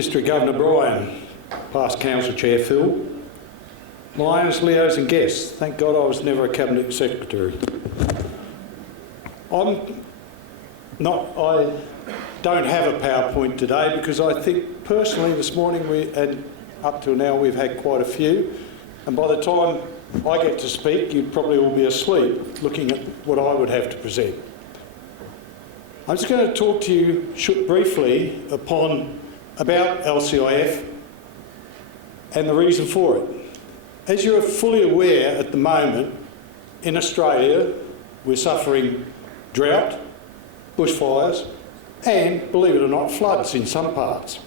District Governor Brian, past Council Chair Phil, Lions, Leos and guests. Thank God I was never a Cabinet Secretary. I don't have a PowerPoint today because I think personally this morning and up till now we've had quite a few, and by the time I get to speak you'd probably all be asleep looking at what I would have to present. I'm just going to talk to you briefly about LCIF and the reason for it. As you're fully aware at the moment, in Australia we're suffering drought, bushfires and, believe it or not, floods in some parts,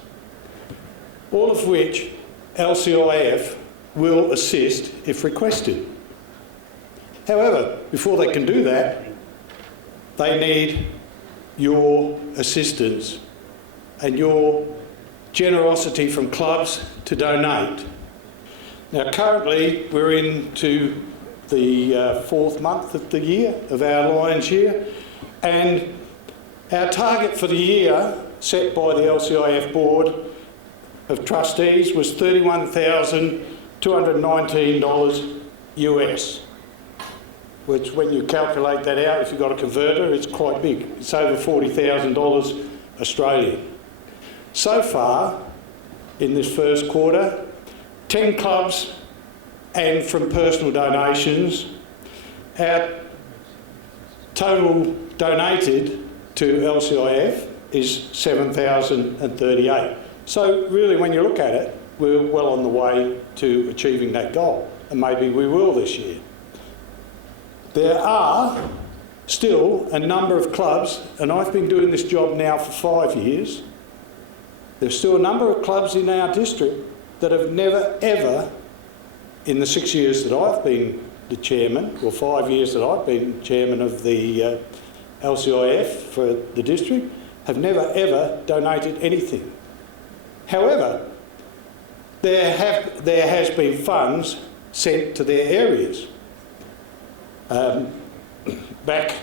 all of which LCIF will assist if requested. However, before they can do that, they need your assistance and your generosity from clubs to donate. Now currently we're into the fourth month of the year, of our Lions year, and our target for the year set by the LCIF Board of Trustees was $31,219 US, which when you calculate that out, if you've got a converter, it's quite big. It's over $40,000 Australian. So far, in this first quarter, 10 clubs and from personal donations, our total donated to LCIF is 7,038. So really when you look at it, we're well on the way to achieving that goal, and maybe we will this year. There are still a number of clubs, and I've been doing this job now for 5 years, there's still a number of clubs in our district that have never ever, in the 6 years that I've been the chairman, or 5 years that I've been chairman of the LCIF for the district, have never ever donated anything. However, there has been funds sent to their areas. Back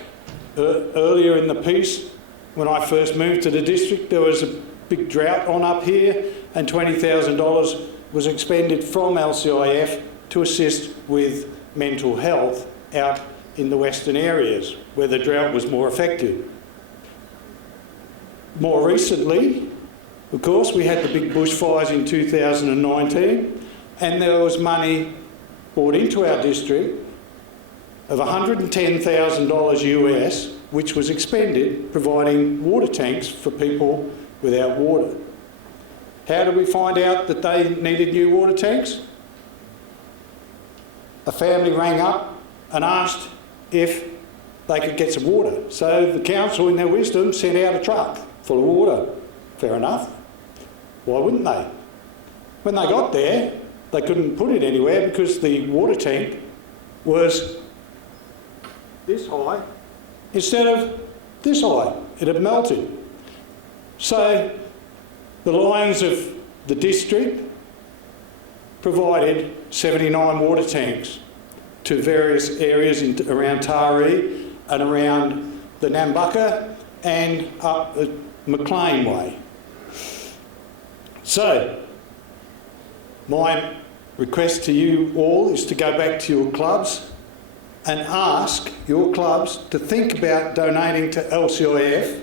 earlier in the piece, when I first moved to the district, there was a big drought on up here, and $20,000 was expended from LCIF to assist with mental health out in the western areas where the drought was more effective. More recently, of course, we had the big bushfires in 2019, and there was money brought into our district of $110,000 US, which was expended providing water tanks for people without water. How did we find out that they needed new water tanks? A family rang up and asked if they could get some water. So the council, in their wisdom, sent out a truck full of water. Fair enough. Why wouldn't they? When they got there, they couldn't put it anywhere because the water tank was this high instead of this high. It had melted. So the Lions of the district provided 79 water tanks to various areas around Taree and around the Nambucca and up McLean Way. So my request to you all is to go back to your clubs and ask your clubs to think about donating to LCIF,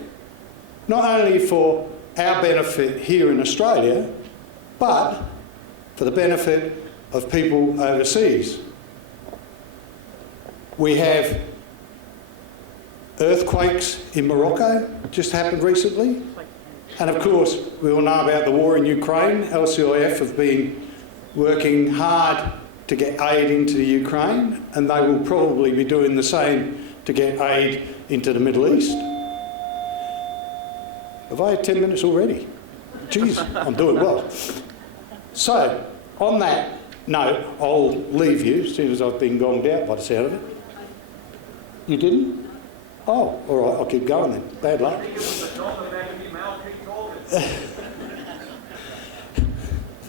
not only for our benefit here in Australia, but for the benefit of people overseas. We have earthquakes in Morocco, just happened recently. And of course, we all know about the war in Ukraine. LCIF have been working hard to get aid into the Ukraine, and they will probably be doing the same to get aid into the Middle East. Have I had 10 minutes already? Jeez, I'm doing well. So, on that note, I'll leave you as soon as I've been gonged out by the sound of it. You didn't? Oh, all right, I'll keep going then. Bad luck.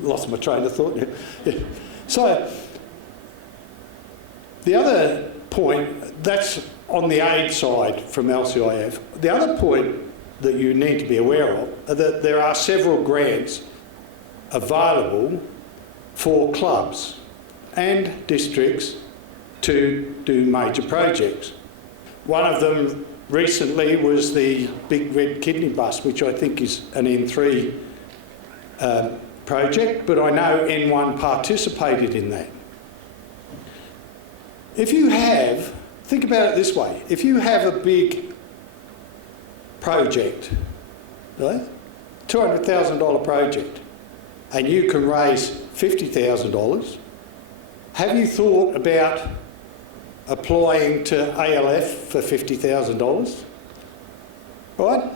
Lost my train of thought. Yeah. So, the other point, that's on the aid side from LCIF. The other point that you need to be aware of are that there are several grants available for clubs and districts to do major projects. One of them recently was the big red kidney bus, which I think is an N3 project, but I know N1 participated in that. If you have, think about it this way, if you have a big project, right, $200,000 project, and you can raise $50,000, have you thought about applying to ALF for $50,000? Right?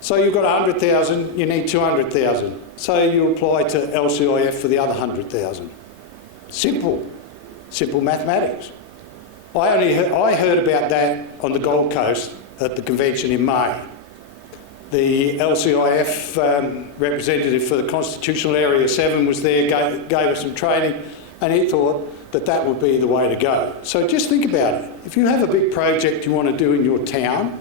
So you've got 100,000, you need 200,000. So you apply to LCIF for the other 100,000. Simple mathematics. I heard about that on the Gold Coast at the convention in May. The LCIF representative for the Constitutional Area 7 was there, gave us some training, and he thought that that would be the way to go. So just think about it. If you have a big project you want to do in your town,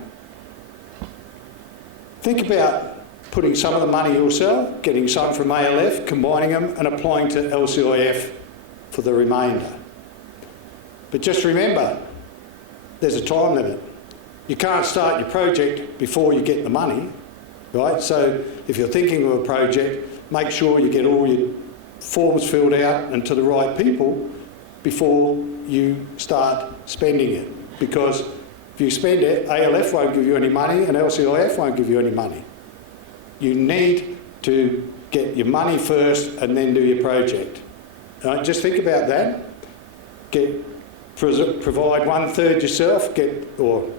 think about putting some of the money yourself, getting some from ALF, combining them and applying to LCIF for the remainder. But just remember, there's a time limit. You can't start your project before you get the money, right? So if you're thinking of a project, make sure you get all your forms filled out and to the right people before you start spending it. Because if you spend it, ALF won't give you any money and LCIF won't give you any money. You need to get your money first and then do your project. Just think about that. Provide 1/3 yourself, or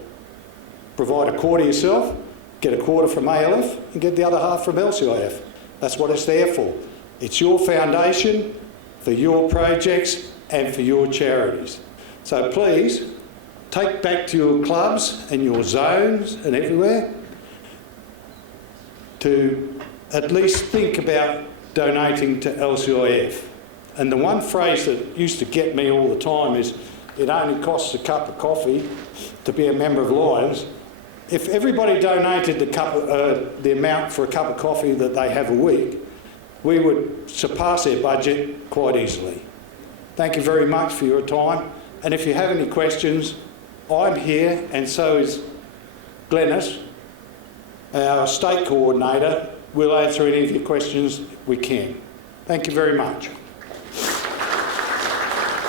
provide a quarter yourself, get a quarter from ALF and get the other half from LCIF. That's what it's there for. It's your foundation for your projects and for your charities. So please, take back to your clubs and your zones and everywhere to at least think about donating to LCIF. And the one phrase that used to get me all the time is, it only costs a cup of coffee to be a member of Lions. If everybody donated the amount for a cup of coffee that they have a week, we would surpass their budget quite easily. Thank you very much for your time. And if you have any questions, I'm here, and so is Glen Innes, our state coordinator. We'll answer any of your questions we can. Thank you very much.